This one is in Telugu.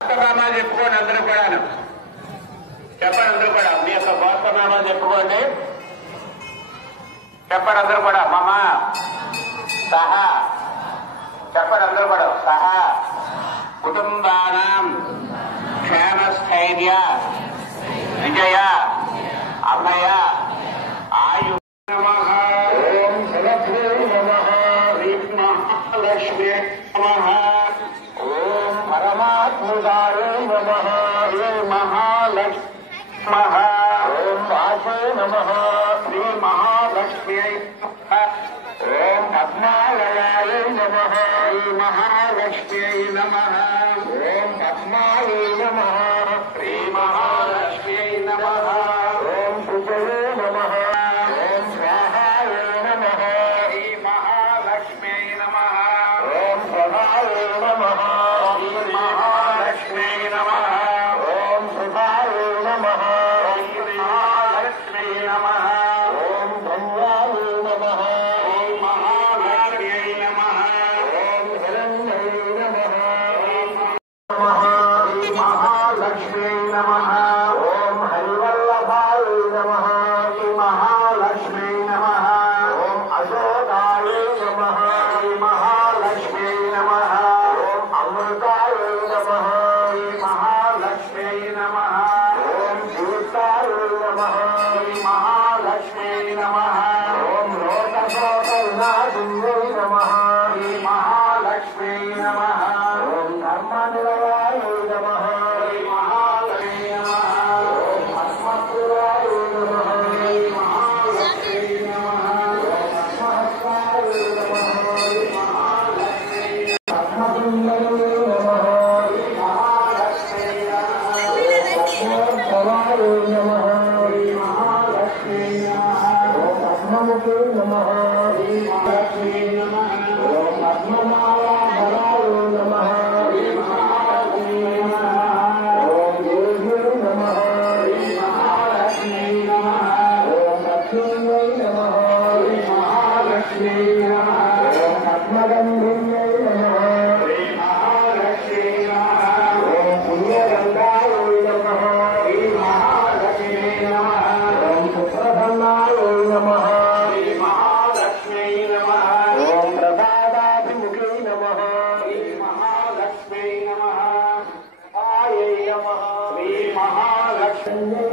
గోత్రనామాలు చెప్పుకోండి అందరూ కూడా. చెప్పండి అందరూ కూడా మీ యొక్క గోత్రనామాలు చెప్పుకోండి. చెప్పండి అందరూ కూడా. మమ సహా చెప్పండి అందరూ కూడా. సహా కుటుంబానాం క్షేమస్థైర్య విజయ అభయ ఆయు నమః. ఓం సరస్వే నమః. శ్రీం మహాలక్ష్మి నమః. ఓం పరమాత్మదాయ నమః. శ్రీ మహాలక్ష్మి నమః. ఓం వాసే నమః. శ్రీ మహాలక్ష్మ్యై నమః. ఓం పద్మాలయాయ నమః. శ్రీ మహాలక్ష్మ్యై నమః. ఓం పద్మాయై నమః. శ్రీ మహాలక్ష్మ్యై నమః. ఓం సుజయే నమః. ఓం స్వాహాయ నమః. శ్రీ మహాలక్ష్మ్యై నమః. ఓం సదాయ నమః. శ్రీ మహాలక్ష్మ్యై నమః. ఓం సుధాయ నమః. శ్రీ మహాలక్ష్మ్యై నమః. ఓం ధన్యాయ నమః. శ్రీ మహాలక్ష్మ్యై నమః. ఓం హిరణ్యై నమః. శ్రీ మహాలక్ష్మ్యై నమః. ఓం హరివల్లభాయ నమః. శ్రీ మహాలక్ష్మ్యై నమః. ఓం అశోకాయ నమః. శ్రీ మహాలక్ష్మ్యై నమః. ఓం అమృతాయ నమః. శ్రీ మహాలక్ష్మ్యై నమః. ఓం దీప్తాయ నమః. శ్రీ మహాలక్ష్మ్యై నమః. ఓం లోకశోకవినాశిన్యై నమః. శ్రీ మహాలక్ష్మ్యై నమః. ఓం ధర్మనిలయాయ నమః. శ్రీ మహాలక్ష్మ్యై నమః. ఓం పద్మప్రియాయ నమః. శ్రీ మహాలక్ష్మ్యై నమః. ఓం పద్మహస్తాయ నమః. శ్రీ మహాలక్ష్మ్యై పద్మసుందరీ నమః. శ్రీ మహాలక్ష్మ్యై నమః. పద్మోద్భవాయ నమః. శ్రీ మహాలక్ష్మ్యై నమః. ఓం పద్మముఖే నమః. శ్రీ మహాలక్ష్మ్యై నమః. ఓం పద్మమాలాధరాయ నమః. శ్రీ మహాలక్ష్మ్యై నమః. ఓం దేవ్యై నమః. శ్రీ మహాలక్ష్మ్యై నమః. ఓం లక్ష్మ్యై నమః. శ్రీ మహాలక్ష్మ్యై నమః. ఓం పద్మగంధిన్యై నమః. శ్రీ మహాలక్ష్మ్యై నమః. ఓం పుణ్యగంగాయ నమః. శ్రీ మహాలక్ష్మ్యై నమః. ఓం పుత్రధనాయ నమః. శ్రీ మహాలక్ష్మ్యై నమః. ఓం ప్రసాదాభిముఖై నమః. శ్రీ మహాలక్ష్మ్యై నమః. ఆయై నమః. శ్రీ మహాలక్ష్మ్యై